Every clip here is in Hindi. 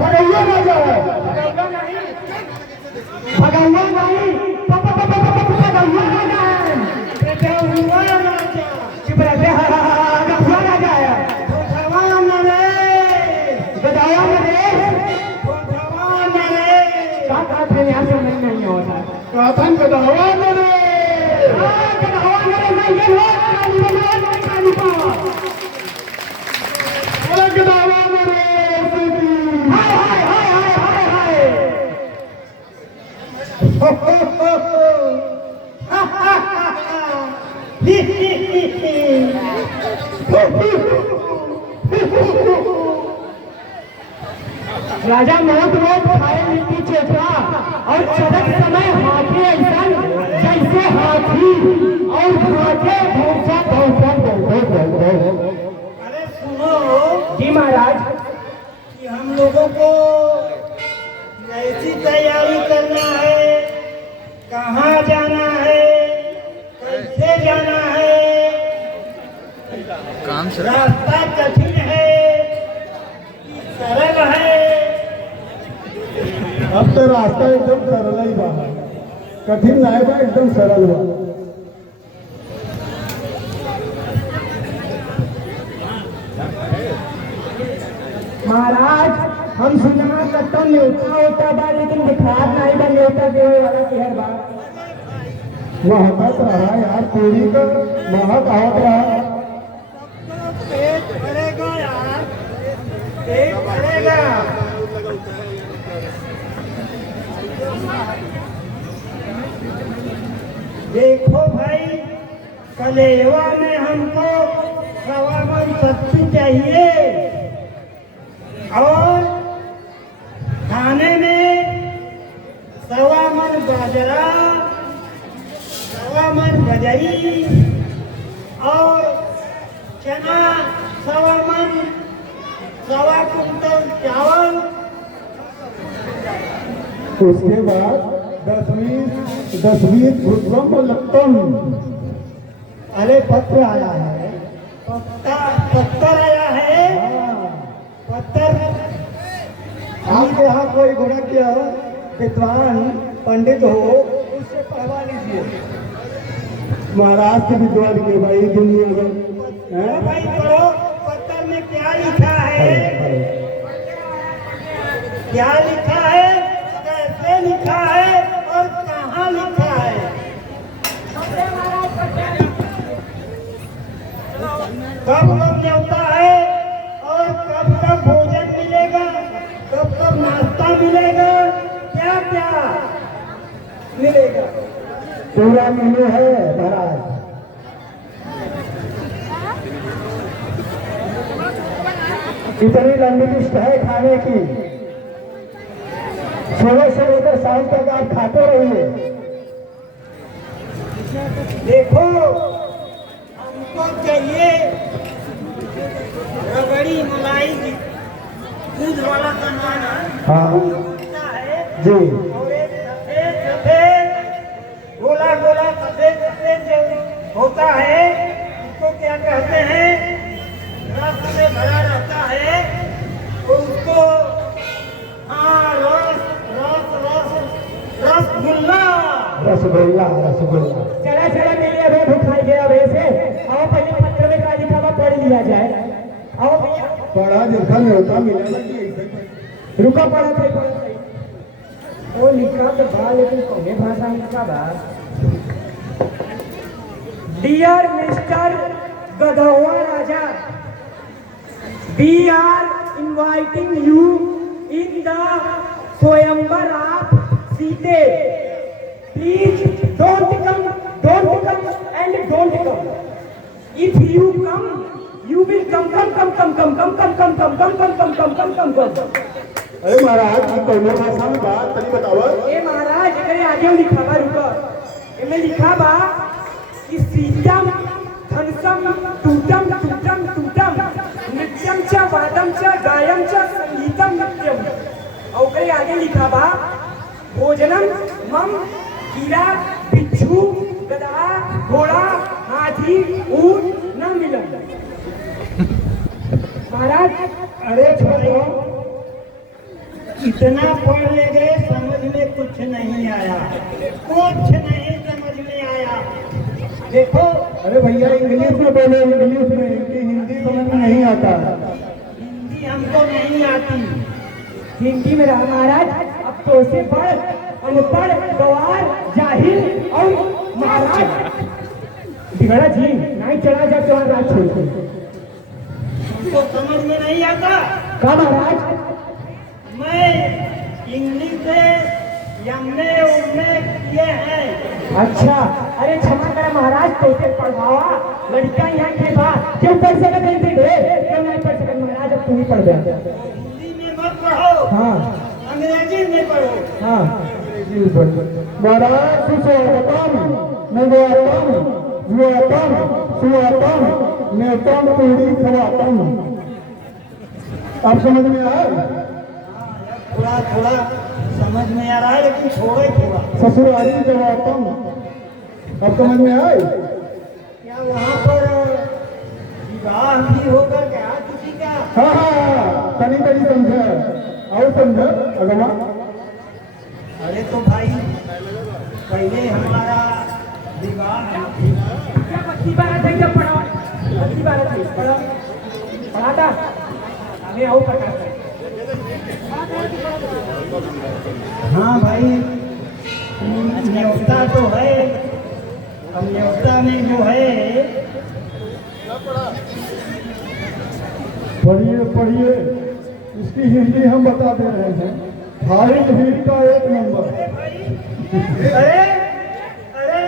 भगैया राजा है। भगैया नहीं, भगैया राजा है। हुआ राजा चुप रहते हुआ राजा है। भगवान रे गदाया रे भगवान रे कहा थे यहाँ से नहीं होता कहा था गदावान रे गदावान रे मैं ये लोग अरे गदावान रे हाय हाय हाय हाय हाय राजा मौत रोज खाए लिट्टी चोखा और चलत समय हाथी ऐसा जैसे हाथी और हाथे भूसा भूसा अरे सुनो जी महाराज कि हम लोगों को कैसी तैयारी करना है, कहाँ जाना है, कैसे जाना है, रास्ता कठिन है कि सरल है। अब तो रास्ता एकदम सरल ही बा, कठिन नहीं बा, एकदम सरल बा। महाराज हम सुना करता न्योता होता बा लेकिन दिखात नहीं बा न्योता देवे वाला शहर बा महकत रहा यार, पूरी का महक आवत रहा। पेट भरेगा यार, पेट भरेगा। देखो भाई, कलेवा में हमको सवा मन सब्जी चाहिए और खाने में सवा मन बाजरा, सवा मन गजरी और चना, सवा मन, सवा कुंटल चावल। उसके बाद 10-20 रुपम लगतम। अरे पत्र आया है पत्थर आया है, पत्थर। आपके यहाँ कोई गुरु क्या विद्वान पंडित हो उससे पढ़वा लीजिए। महाराष्ट्र विद्वान के भाई दुनिया में भाई पढ़ो, पत्थर में क्या लिखा है, क्या लिखा है, कैसे लिखा है और कहाँ लिखा है। कब कब न्योता है और कब कब भोजन मिलेगा, कब कब नाश्ता मिलेगा, क्या क्या मिलेगा। पूरा मेनू है महाराज। इतनी लंबी लिस्ट है खाने की, सुबह से लेकर शाम तक आप खाते रहिए। देखो हमको चाहिए रबड़ी मलाई दूध वाला सामान हाँ होता है जी, और एक सफेद सफेद गोला गोला सफेद सफेद जो होता है उसको क्या कहते हैं, रस में भरा रहता है तो उसको हाँ रस रस रस रसगुल्ला। रसगुल्ला रसगुल्ला। चला चला मेरी अभी भूख खाई गया अभी से आओ पहले पत्र में क्या लिखा हुआ पढ़ लिया जाए। आओ भैया बड़ा देखा न्योता मिलेगा कि ऐसे रुका पड़ा थे वो लिखा तो बा लेकिन कौने भाषा में लिखा बा। डियर मिस्टर गधवा राजा, we are inviting you in the swayamvar of Sita. Please don't come and don't come. If you come you will come. अरे महाराज की कौन भाषा में बात तनी बतावा। ए महाराज एकरे आगे लिखा बा रुको, एमे लिखा बा कि सीतम धनसम टूटम नृत्यम च वादम च गायम च संगीतम नृत्यम। और ओकरे आगे लिखा बा भोजनम मम कीड़ा बिच्छू गधा घोड़ा हाथी ऊंट न मिलन। महाराज अरे छोड़ो इतना पढ़ ले गए, समझ में कुछ नहीं आया, कुछ नहीं समझ में आया। देखो, अरे भैया इंग्लिश में बोलो, इंग्लिश में, हिंदी समझ में नहीं आता। हिंदी हमको नहीं आती। हिंदी में रहा महाराज, अब तो से पढ़ अनपढ़ गवार जाहिल और महाराज बिगड़ा जी नहीं चला जा तो राज छोड़ के हमको समझ में नहीं आता। का महाराज मैं इंग्लिश से एमए उमए किए हैं। अच्छा, अरे क्षमा करा महाराज, कैसे पढ़ावा लड़का यहाँ के बाद क्यों पढ़ सकते नहीं थे, क्यों नहीं पढ़ सकते महाराज, अब तुम ही पढ़ गया। हिंदी में मत पढ़ो, हाँ अंग्रेजी में पढ़ो। हाँ महाराज सुस्वागतम, नवातम, जुआतम, सुआतम, नेतम, पीढ़ी खवातम। आप समझ में आए? थोड़ा थोड़ा समझ में आ रहा है, लेकिन थोड़ा थोड़ा। ससुराली जवातम, अब समझ में आए? क्या वहाँ पर विवाह भी होगा क्या किसी का? हाँ हाँ, तनी तनी समझे और समझे अगला। अरे तो भाई पहले हमारा विवाह पढ़ाता हमें और प्रकार से। हाँ भाई, न्योता तो है, अब न्योता में जो है। पढ़िए पढ़िए, इसकी हिंदी हम बता दे रहे हैं। भारत भीड़ का एक नंबर। अरे अरे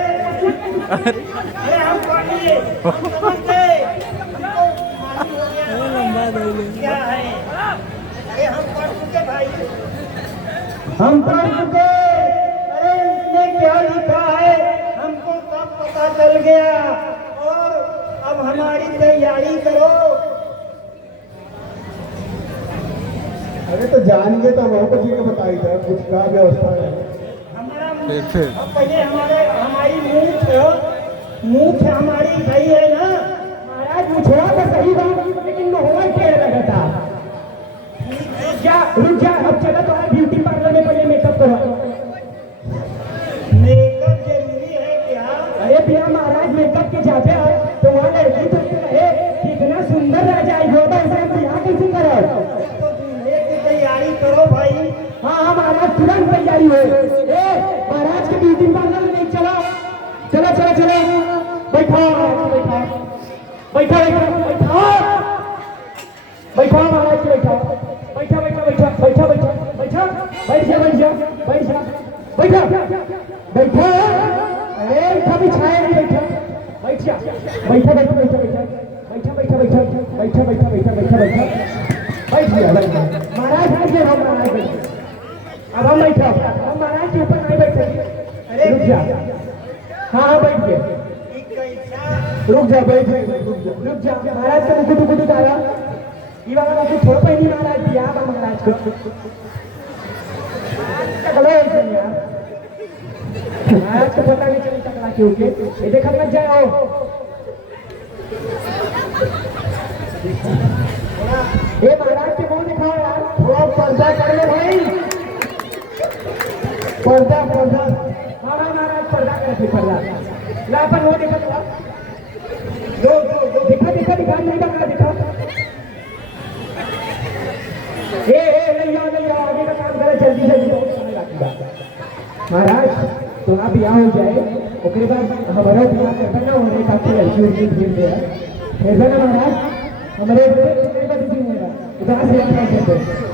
अरे हम पढ़िए, हम समझते, हमको मालूम हो गया क्या है। अरे हम पढ़ चुके भाई, हम पढ़ चुके। अरे इसने क्या लिखा है हमको सब पता चल गया, और अब हमारी तैयारी करो। अरे तो जानिए तो बहुत जी को बताई था कुछ का व्यवस्था है। हमारा अब पहले हमारी मूछ हमारी सही है ना महाराज, मुझे तो सही बात, लेकिन लोहा टेढ़ लगा था। रुक जा, अब चला तो ब्यूटी पार्लर में पहले मेकअप करवा। मेकअप जरूरी है क्या? अरे भैया महाराज, मेकअप के जाते हो तो वहाँ लड़की तो रहे कितना सुंदर रह जाएगी, होता ऐसा बिहार कैसे करो। तो दूल्हे की तैयारी करो भाई। हाँ हाँ महाराज, तुरंत तैयारी हो। महाराज के ब्यूटी पार्लर में नहीं चला, चलो चलो चलो, बैठो बैठो बैठो बैठो बैठो महाराज के बैठो, बैठो बैठो बैठो बैठो बैठो बैठो, बैठ जा बैठ जा बैठ जा बैठो बैठो। अरे बैठा बिछाए नहीं, बैठो बैठ जा, बैठो बैठो बैठो बैठो बैठो बैठो बैठो बैठो बैठो बैठो बैठो बैठो बैठ गया महाराज। बैठ गए हम महाराज, बैठ अब हम बैठो, हम महाराज के ऊपर नहीं बैठे। अरे रुक जा, हाँ हाँ बैठ गए, रुक जा, बैठ रुक जा महाराज का मुकुट मुकुट उतारा। ये वाला मुकुट छोड़ पहली महाराज दिया महाराज को। टकला है यार, महाराज को पता नहीं चली टकला क्यों के, ये देखा मत जाओ। ये महाराज के मुंह दिखाओ यार, थोड़ा पर्दा कर लो भाई, पर्दा पर्दा। हाँ हाँ महाराज, पर्दा करके पर्दा ला अपन वो देखा तो दिखा दिखा दिखा नहीं बना दिखा। नहीं आगे का काम करे जल्दी जल्दी। महाराज तो आप यहाँ हो जाए, उसके बाद हमारा बियाह करना ना होने का लड़की फिर दे फिर ना महाराज, हमारे उदास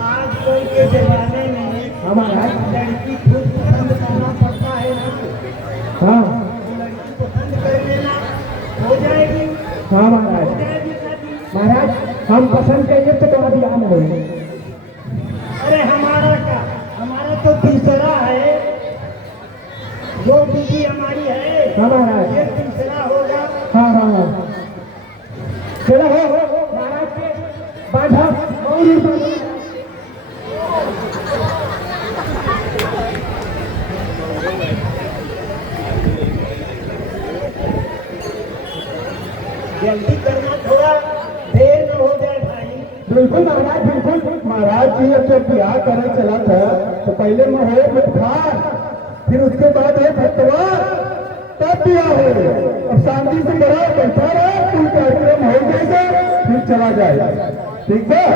आजकल के जमाने में हमारा लड़की खुद पसंद करना पड़ता है ना। हाँ लड़की पसंद कर लेना हो जाएगी, हाँ महाराज। हो जाएगी शादी। महाराज हम पसंद करेंगे तो अभी आम हो। अरे हमारा क्या, हमारा तो तीसरा है, जो बीवी हमारी है हाँ महाराज, ये तीसरा होगा। हाँ हाँ हाँ चलो हो महाराज के बाधा और जल्दी करना, थोड़ा देर न हो जाए भाई। बिल्कुल महाराज, बिल्कुल महाराज महाराज जी जब ब्याह करने चला था तो पहले में हो बुखार, फिर उसके बाद है फतवार, तब ब्याह हो। अब शांति से करो, बैठा रहो, कुल कार्यक्रम हो जाएगा, फिर चला जाएगा। ठीक है?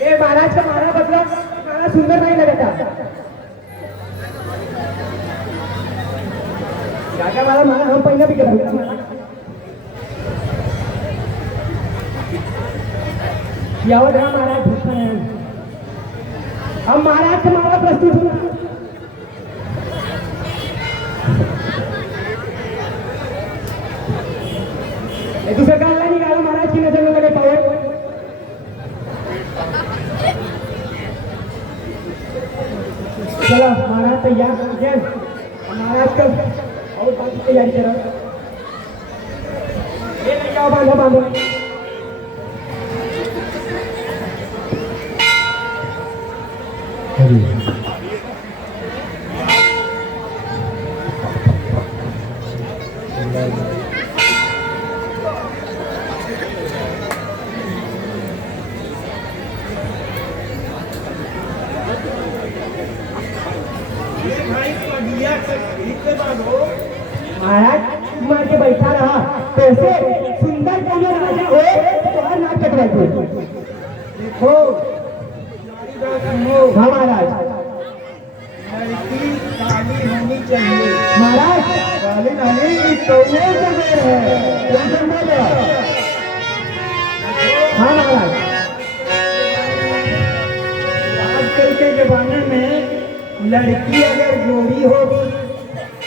ए महाराज का मारा बदला मारा सुंदर नहीं लगता। क्या मारा मारा हम पहले भी कर यावत है महाराज भूखा है। हम महाराज से मारा प्रस्तुत हुआ। दूसरे गाल नहीं निकाला महाराज की नजर में लगे पावे। चलो महाराज तैयार हो गए। महाराज का और बाकी तैयारी करो। ये ले जाओ, बांधो बांधो। महाराज मार के बैठा रहा कैसे सुंदर कोनो राजा हो तो हर नाक कटवाई। देखो हाँ महाराज। लड़की काली होनी चाहिए। महाराज काली नहीं, तो ये जगह है। टेंशन मत लो। हाँ महाराज। आजकल के जमाने में लड़की अगर गोरी होगी,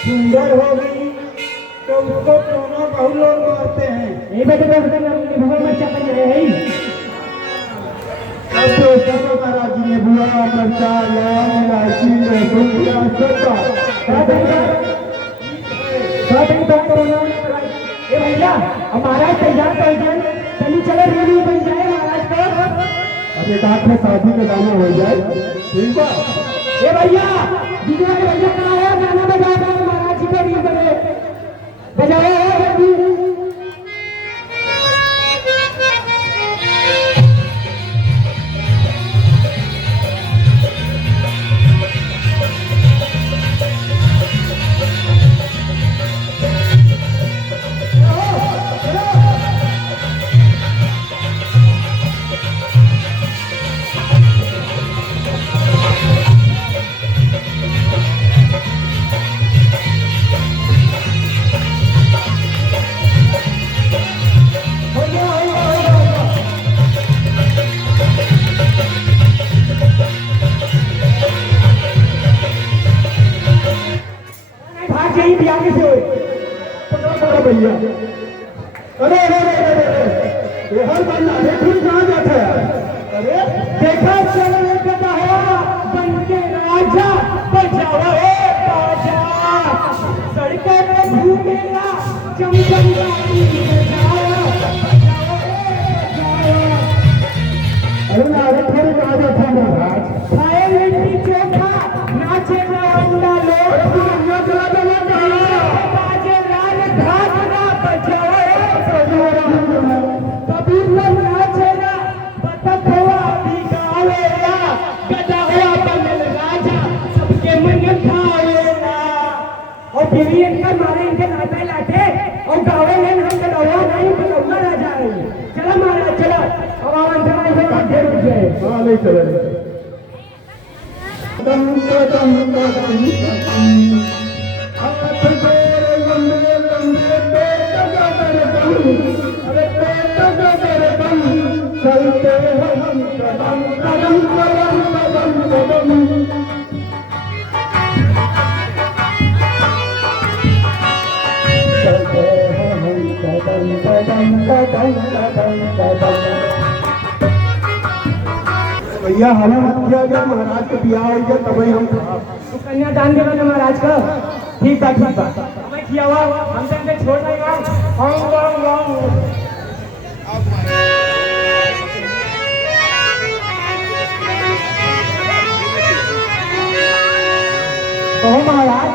सुंदर होगी, तो उसको दोनों बहुत लोग मारते हैं। नहीं बेटे भगवान में क्या कर रहे हैं? अब तो सब महाराज जी ने बुआ मरचा लौंग इलायची लहसुन प्याज सब ये भैया हमारा तैयार कर दें, चली चलो रेडी बन जाए महाराज का। अब एक आंख में शादी का गाना हो जाए। ठीक है? ये भैया दीदी वाले भैया कहाँ है? गाना बजा दो महाराज जी को रील बने बजाओ। भैया अरे अरे अरे अरे ये हर बार नारे खुल कहाँ जाता है? अरे देखा चलो कहता है बन के राजा बजावा है बाजा, सड़कों पे घूमेगा चमचम गाड़ी बजावा बजावा है। अरे नारे खुल कहाँ जाता है महाराज? खाए लिट्टी चोखा नाचेगा अंडा लोट बाजे राज घाघरा बजावा कबीर नाचेगा बतख हुआ बिगावेगा, गधा हुआ बनल राजा सबके मन खावेगा। और फिर इनका मारे इनके लाते लाते और गावे में हम गधवा नहीं बतौगा राजा है। चलो महाराज चलो अब आवन जमाई से काटे रुक जाए। हाँ नहीं चले कदम कदम कदम कदम हाथ जोड़े लंबे लंबे पेट गदर दम, अरे पेट गदर दम चलते हम कदम कदम कदम कदम कदम। चलते हम कदम कदम कदम कदम कदम। भैया हमें मत किया गया, महाराज के बियाह हो गया तब ही हम खा। तो कन्यादान के बाद महाराज का ठीक बात हमें किया हुआ हम से छोड़ नहीं महाराज